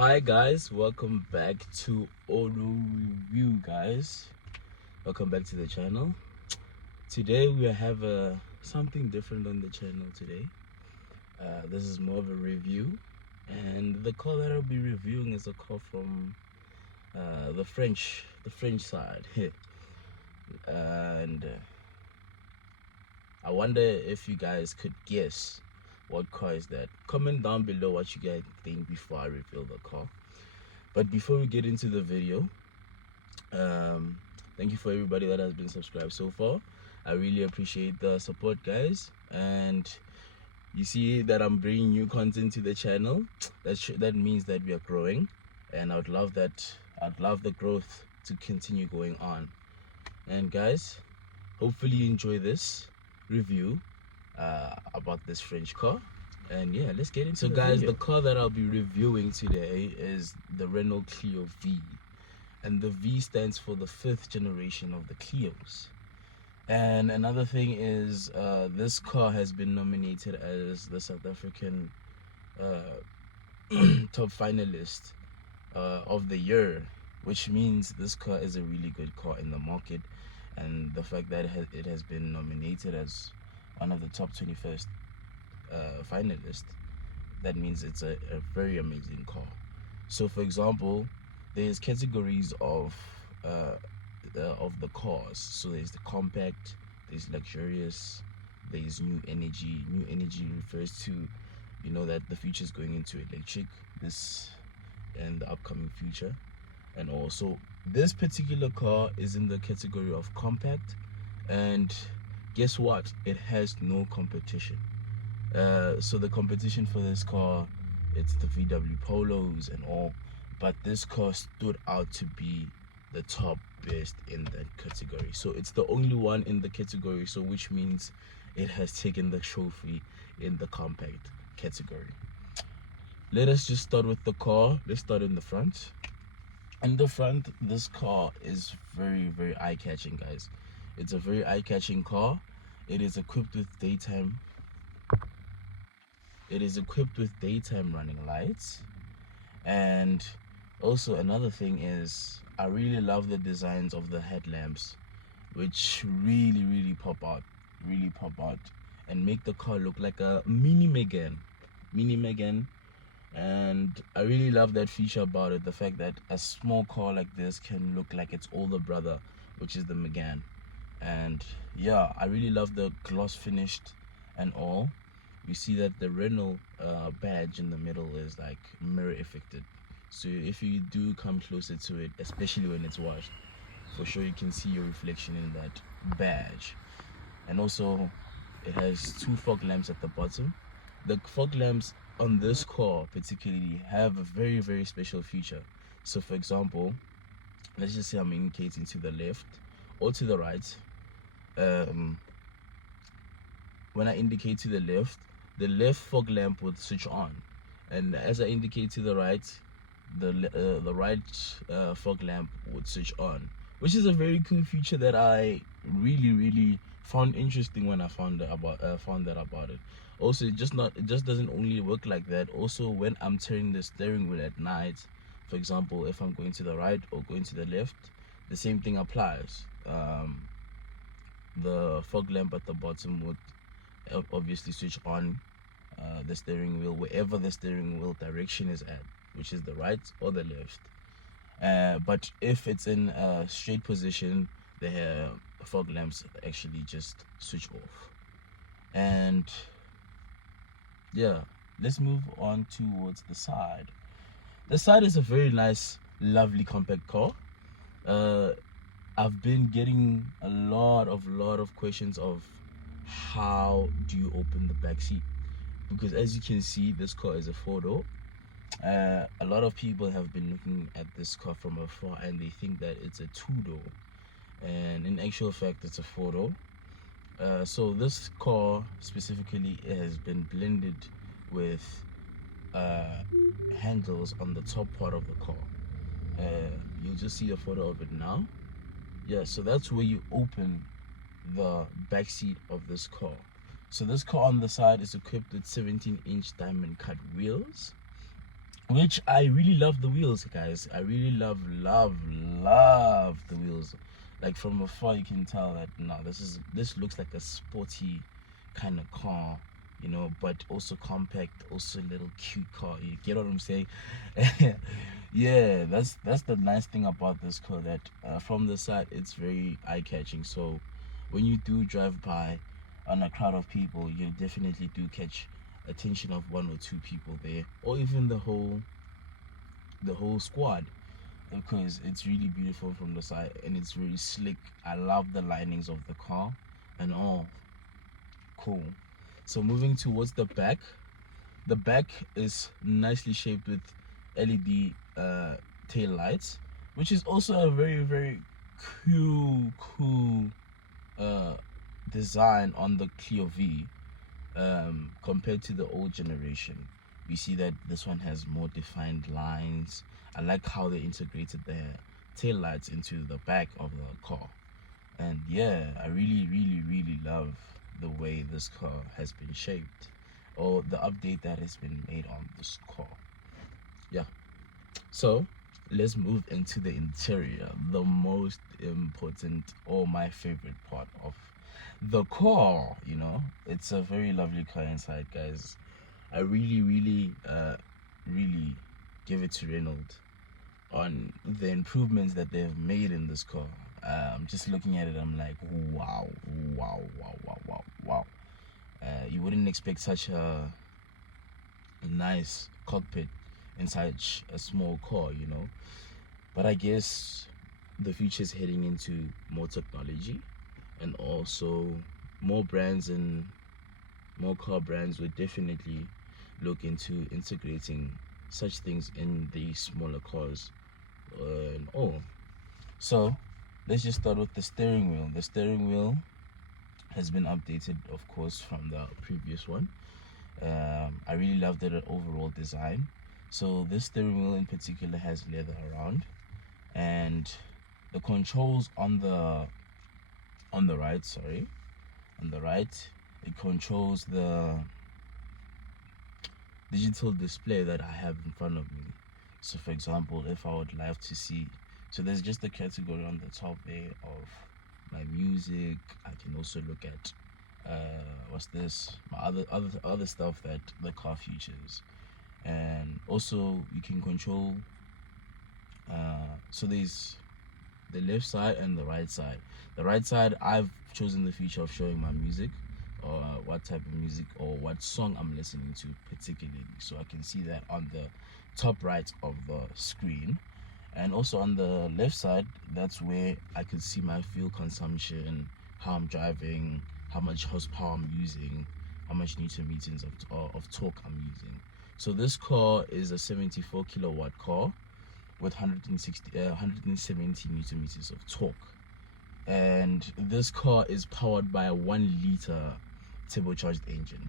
Hi guys, welcome back to Auto Review guys. Welcome back to the channel. Today we have something different on the channel today. This is more of a review, and the car that I'll be reviewing is a car from the French side. And I wonder if you guys could guess what car is that. Comment down below what you guys think before I reveal the car. But before we get into the video, thank you for everybody that has been subscribed so far. I really appreciate the support, guys. And you see that I'm bringing new content to the channel. That means that we are growing, and I'd love the growth to continue going on. And guys, hopefully you enjoy this review about this French car. And yeah, let's get into the video. The car that I'll be reviewing today is the Renault Clio V, and the V stands for the 5th generation of the Clios. And another thing is, this car has been nominated as the South African top finalist of the year, which means this car is a really good car in the market. And the fact that it has been nominated as one of the top 21st finalists, that means it's a very amazing car. So for example, there's categories of the cars. So there's the compact, there's luxurious, there's new energy. New energy refers to, you know, that the future is going into electric, this and the upcoming future. And also this particular car is in the category of compact, and guess what, it has no competition. So the competition for this car, it's the VW Polos and all, but this car stood out to be the top best in that category. So it's the only one in the category, so which means it has taken the trophy in the compact category. Let us just start with the car. Let's start in the front. In the front, this car is very eye-catching, guys. It's a very eye-catching car. It is equipped with daytime running lights. And also another thing is, I really love the designs of the headlamps, which really pop out and make the car look like a mini Megane. And I really love that feature about it, the fact that a small car like this can look like its older brother, which is the Megane. And yeah, I really love the gloss finished and all. You see that the Renault badge in the middle is like mirror affected, so if you do come closer to it, especially when it's washed, for sure you can see your reflection in that badge. And also it has 2 fog lamps at the bottom. The fog lamps on this car particularly have a very special feature. So for example, let's just say I'm indicating to the left or to the right. When I indicate to the left fog lamp would switch on, and as I indicate to the right, the right fog lamp would switch on, which is a very cool feature that I really found interesting when I found that about it. Also, it just doesn't only work like that. Also, when I'm turning the steering wheel at night, for example, if I'm going to the right or going to the left, the same thing applies. The fog lamp at the bottom would obviously switch on the steering wheel wherever the steering wheel direction is at, which is the right or the left. But if it's in a straight position, the fog lamps actually just switch off. And yeah, let's move on towards the side. The side is a very nice, lovely compact car. I've been getting a lot of questions of how do you open the back seat, because as you can see, this car is a 4-door. A lot of people have been looking at this car from afar and they think that it's a 2-door, and in actual fact it's a 4-door. So this car specifically has been blended with handles on the top part of the car. You'll just see a photo of it now. Yeah, so that's where you open the back seat of this car. So this car on the side is equipped with 17-inch diamond cut wheels. which I really love the wheels, guys. I really love the wheels. Like from afar you can tell that no, this looks like a sporty kind of car, you know, but also compact, also a little cute car. You get what I'm saying? Yeah, that's the nice thing about this car, that from the side it's very eye-catching. So when you do drive by on a crowd of people, you definitely do catch attention of one or two people there, or even the whole squad, because it's really beautiful from the side and it's really slick. I love the linings of the car and all. Cool. So moving towards the back, the back is nicely shaped with LED tail lights, which is also a very cool uh design on the Clio V, compared to the old generation. We see that this one has more defined lines. I like how they integrated the tail lights into the back of the car. And yeah, I really love the way this car has been shaped, or the update that has been made on this car. Yeah, so let's move into the interior, the most important or my favorite part of the car. You know, it's a very lovely car inside, guys. I really give it to Renault on the improvements that they've made in this car. Just looking at it, I'm like, wow, wow. You wouldn't expect such a nice cockpit in such a small car, you know. But I guess the future is heading into more technology, and also more brands and more car brands would definitely look into integrating such things in the smaller cars. And oh, so let's just start with the steering wheel. The steering wheel has been updated, of course, from the previous one. I really love the overall design. So this steering wheel in particular has leather around, and the controls on the right, sorry, on the right, it controls the digital display that I have in front of me. So for example, if I would like to see, so there's just a category on the top there of my music. I can also look at what's this, my other stuff that the car features. And also you can control, so there's the left side and the right side. The right side, I've chosen the feature of showing my music, or what type of music or what song I'm listening to particularly, so I can see that on the top right of the screen. And also on the left side, that's where I can see my fuel consumption, how I'm driving, how much horsepower I'm using, how much newton meters of torque I'm using. So this car is a 74 kilowatt car with 170 newton meters of torque, and this car is powered by a 1 liter turbocharged engine,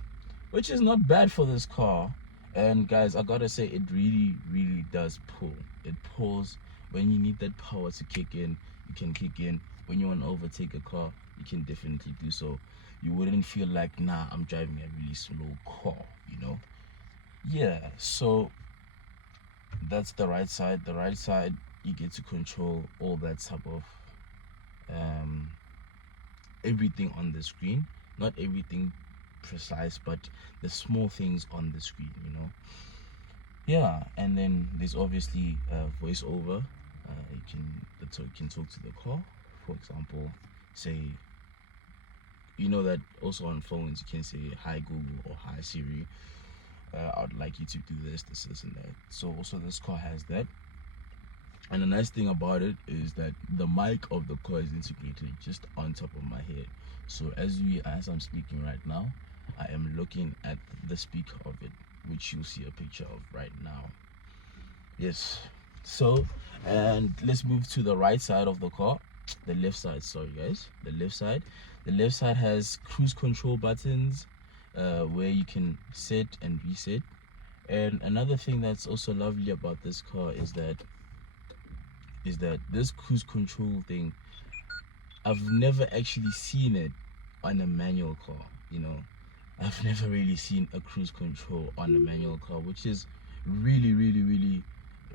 which is not bad for this car. And guys, I gotta say, it really does pull. It pulls when you need that power to kick in. You can kick in. When you want to overtake a car, you can definitely do so. You wouldn't feel like, nah, I'm driving a really slow car, you know. Yeah, so that's the right side. The right side, you get to control all that type of um everything on the screen. Not everything precise, but the small things on the screen, you know. Yeah, and then there's obviously voiceover. You can talk to the car. For example, say, you know that also on phones you can say hi Google or hi Siri. I'd like you to do this and that. So also this car has that. And the nice thing about it is that the mic of the car is integrated just on top of my head. So as I'm speaking right now, I am looking at the speaker of it, which you'll see a picture of right now. Yes. So, and let's move to the right side of the car. The left side, sorry guys. The left side. The left side has cruise control buttons, where you can set and reset. And another thing that's also lovely about this car is that this cruise control thing, I've never actually seen it on a manual car, you know. I've never really seen a cruise control on a manual car, which is really, really, really,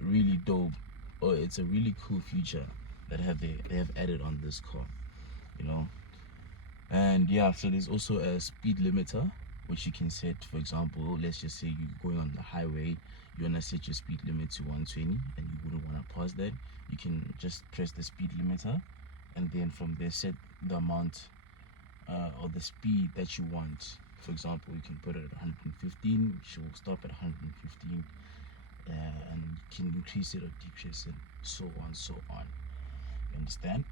really dope, or it's a really cool feature that they have added on this car, you know. And yeah, so there's also a speed limiter which you can set. For example, let's just say you're going on the highway, you want to set your speed limit to 120 and you wouldn't want to pass that. You can just press the speed limiter and then from there set the amount or the speed that you want. For example, you can put it at 115, she will stop at 115, and you can increase it or decrease it, so on, so on. You understand?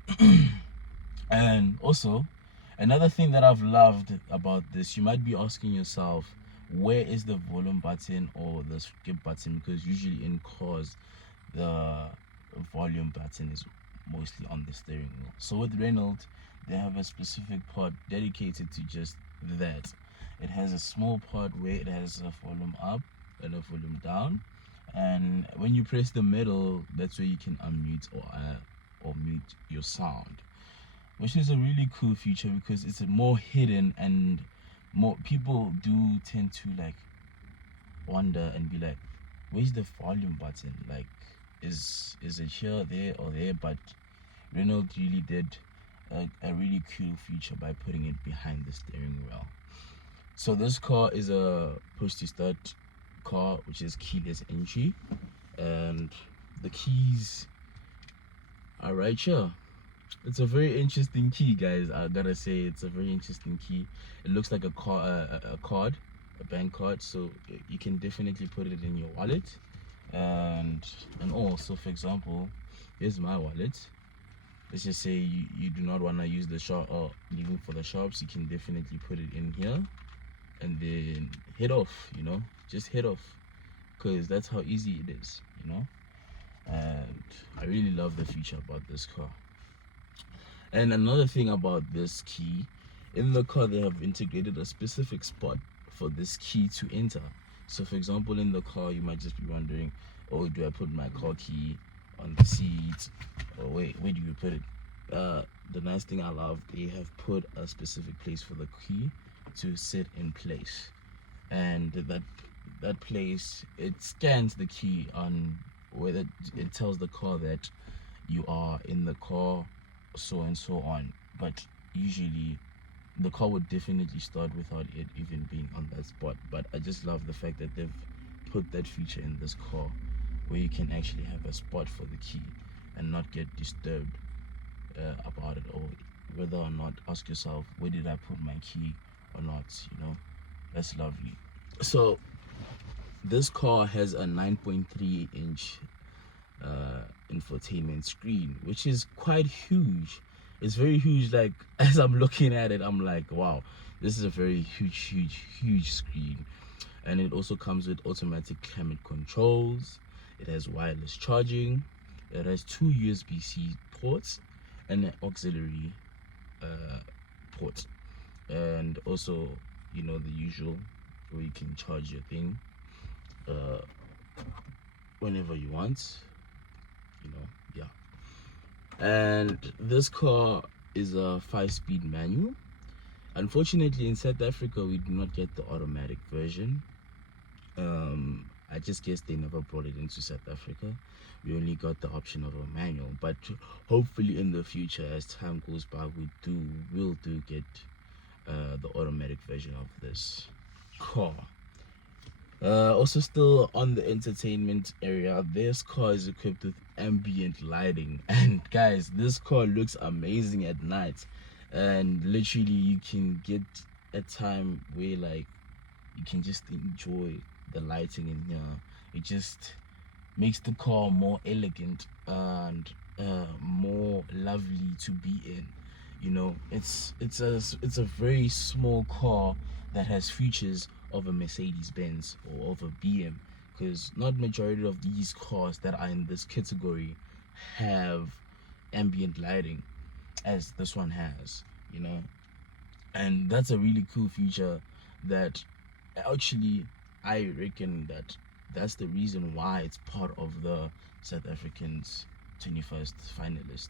And also, another thing that I've loved about this, you might be asking yourself, where is the volume button or the skip button? Because usually in cars, the volume button is mostly on the steering wheel. So with Renault, they have a specific part dedicated to just that. It has a small part where it has a volume up and a volume down, and when you press the middle, that's where you can unmute or mute your sound, which is a really cool feature because it's more hidden, and more people do tend to like wonder and be like, where's the volume button? Like, is it here, there, or there? But Renault really did a really cool feature by putting it behind the steering wheel. So this car is a push to start car, which is keyless entry, and the keys are right here. It's a very interesting key, guys. I gotta say, it's a very interesting key. It looks like a card, a bank card, so you can definitely put it in your wallet. And also, for example, here's my wallet. Let's just say you do not want to use the shop or leaving for the shops, you can definitely put it in here and then head off, you know, just head off, because that's how easy it is, you know. And I really love the feature about this car. And another thing about this key, in the car they have integrated a specific spot for this key to enter. So for example, in the car you might just be wondering, oh, do I put my car key on the seat, or wait, where do you put it? The nice thing I love, they have put a specific place for the key to sit in place, and that place, it scans the key on whether it tells the car that you are in the car, so and so on. But usually the car would definitely start without it even being on that spot. But I just love the fact that they've put that feature in this car where you can actually have a spot for the key and not get disturbed about it, or whether or not ask yourself, where did I put my key or not, you know. That's lovely. So this car has a 9.3 inch infotainment screen, which is quite huge. It's very huge. Like, as I'm looking at it, I'm like, wow, this is a very huge screen. And it also comes with automatic climate controls. It has wireless charging. It has 2 USB-C ports and an auxiliary port, and also, you know, the usual where you can charge your thing whenever you want, you know. Yeah. And this car is a 5-speed manual. Unfortunately, in South Africa we do not get the automatic version. I just guess they never brought it into South Africa. We only got the option of a manual, but hopefully in the future, as time goes by, we'll get the automatic version of this car. Also, still on the entertainment area, this car is equipped with ambient lighting, and guys, this car looks amazing at night. And literally you can get a time where like you can just enjoy the lighting in here. It just makes the car more elegant and more lovely to be in, you know. It's a very small car that has features of a Mercedes-Benz or of a BM, because not majority of these cars that are in this category have ambient lighting as this one has, you know. And that's a really cool feature that actually I reckon that's the reason why it's part of the South Africans 21st finalist,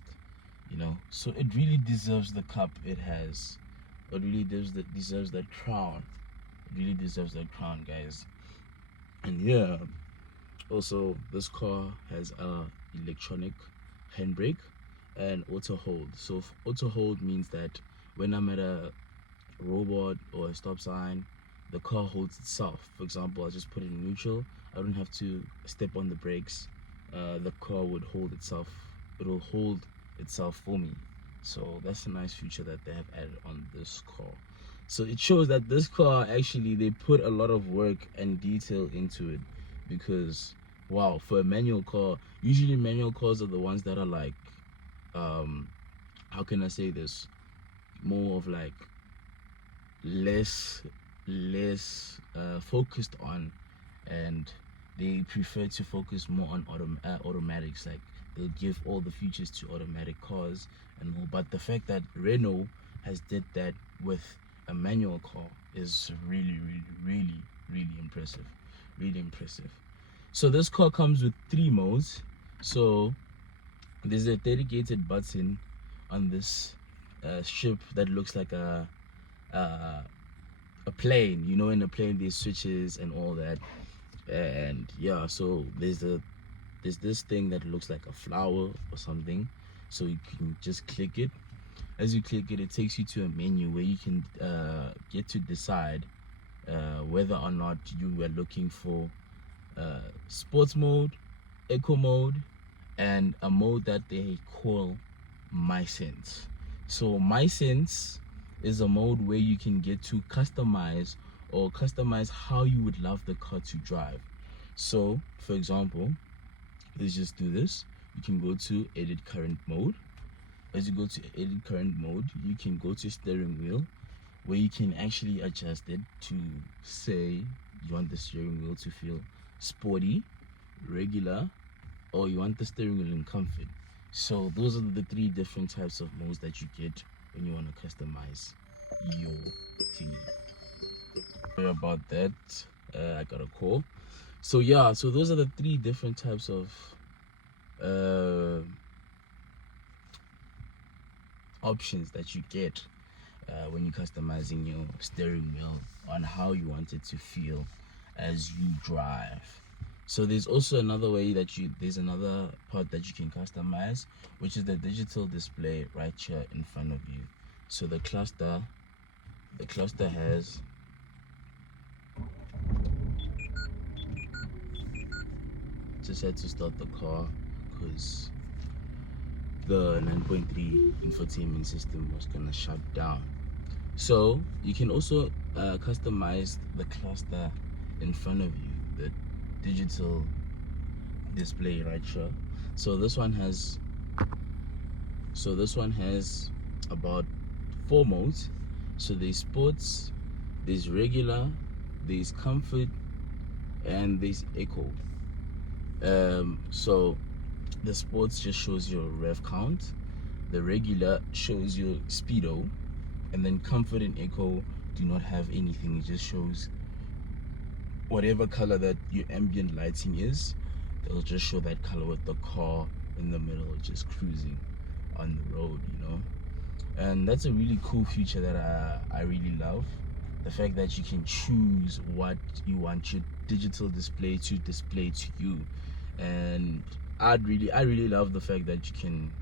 you know. So it really deserves the cup it has. It really deserves that crown. It really deserves that crown, guys. And yeah, Also, this car has a electronic handbrake and auto hold. So auto hold means that when I'm at a robot or a stop sign, the car holds itself. For example, I just put it in neutral. I don't have to step on the brakes. The car would hold itself. It will hold itself for me. So that's a nice feature that they have added on this car. So it shows that this car, actually, they put a lot of work and detail into it, because wow, for a manual car, usually manual cars are the ones that are like, how can I say this, more of like less focused on, and they prefer to focus more on automatics. Like, they'll give all the features to automatic cars and more. But the fact that Renault has did that with a manual car is really, really impressive. Really impressive. So this car comes with 3 modes. So there's a dedicated button on this strip that looks like uh, a plane. You know, in a plane there's switches and all that. And yeah, so there's this thing that looks like a flower or something. So you can just click it. As you click it, it takes you to a menu where you can get to decide whether or not you were looking for sports mode, eco mode, and a mode that they call My Sense. So My Sense is a mode where you can get to customize how you would love the car to drive. So for example, let's just do this. You can go to edit current mode. As you go to edit current mode, you can go to steering wheel, where you can actually adjust it to say you want the steering wheel to feel sporty, regular, or you want the steering wheel in comfort. So those are the 3 different types of modes that you get when you want to customize your thingy. Sorry about that. I got a call. So yeah, so those are the 3 different types of options that you get when you're customizing your steering wheel on how you want it to feel as you drive. So there's also another way that there's another part that you can customize, which is the digital display right here in front of you. So the cluster has, just had to start the car because the 9.3 infotainment system was gonna shut down. So you can also customize the cluster in front of you, the digital display right here. So this one has about 4 modes. So there's sports, there's regular, there's comfort, and there's eco. So the sports just shows your rev count, the regular shows your speedo, and then comfort and eco do not have anything. It just shows whatever color that your ambient lighting is. They'll just show that color with the car in the middle just cruising on the road, you know. And that's a really cool feature that I really love. The fact that you can choose what you want your digital display to display to you. And I really love the fact that you can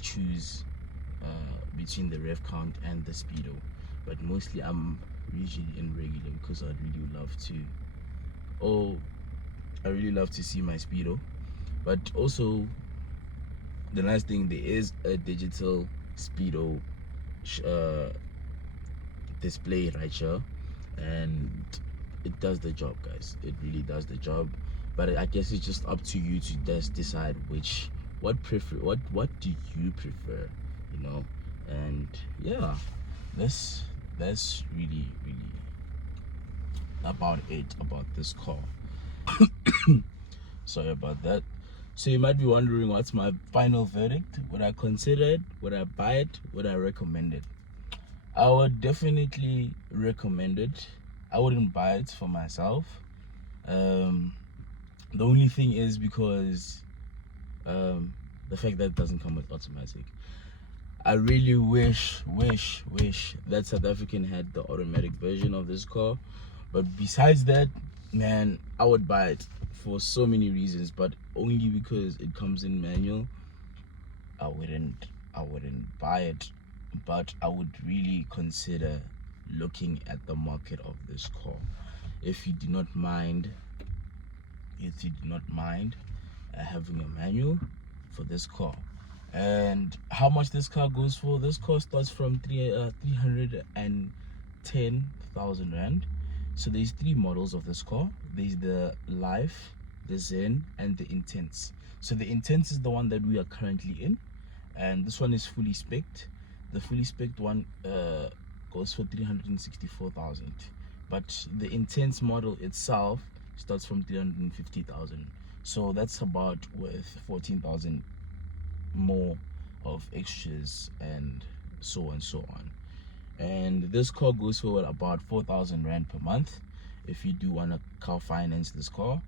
choose between the rev count and the speedo. But mostly I'm usually in regular because I really love to see my speedo. But also, the nice thing, there is a digital speedo display right here, and it does the job, guys. It really does the job. But I guess it's just up to you to just decide what do you prefer, you know. And yeah, that's really about it about this car. Sorry about that. So you might be wondering, what's my final verdict? Would I consider it? Would I buy it? Would I recommend it? I would definitely recommend it. I wouldn't buy it for myself. The only thing is because the fact that it doesn't come with automatic. I really wish that South African had the automatic version of this car. But besides that, man, I would buy it for so many reasons, but only because it comes in manual, I wouldn't buy it. But I would really consider looking at the market of this car if you do not mind having a manual for this car. And how much this car goes for? This car starts from 310,000 rand. So there's three models of this car. There's the Life, the Zen, and the Intense. So the Intense is the one that we are currently in, and this one is fully spec'd. The fully spec'd one goes for 364,000, but the Intense model itself starts from 350,000. So that's about worth 14,000 more of extras and so on. And this car goes for about 4,000 rand per month if you do want to car finance this car,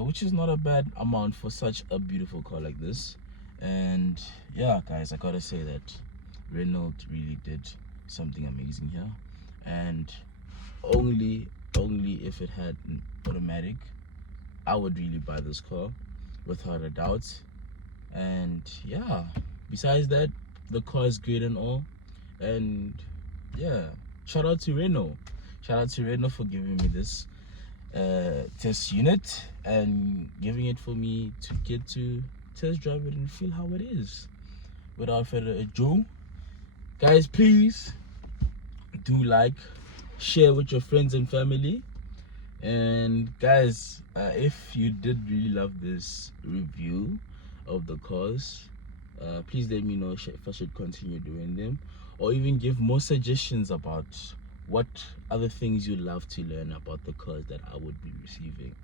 which is not a bad amount for such a beautiful car like this. And yeah, guys, I gotta say that Renault really did something amazing here. And only if it had an automatic, I would really buy this car without a doubt. And yeah, besides that, the car is great and all. And yeah, shout out to Renault for giving me this test unit and giving it for me to get to test drive it and feel how it is. Without further ado, guys, please do like, share with your friends and family. And guys, if you did really love this review of the cars, please let me know if I should continue doing them, or even give more suggestions about what other things you'd love to learn about the cars that I would be receiving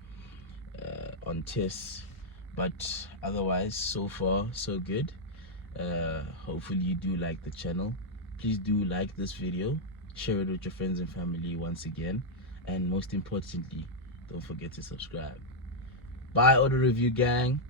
on tests. But otherwise, so far so good. Hopefully you do like the channel. Please do like this video, share it with your friends and family once again, and most importantly, don't forget to subscribe. Bye, Auto Review Gang.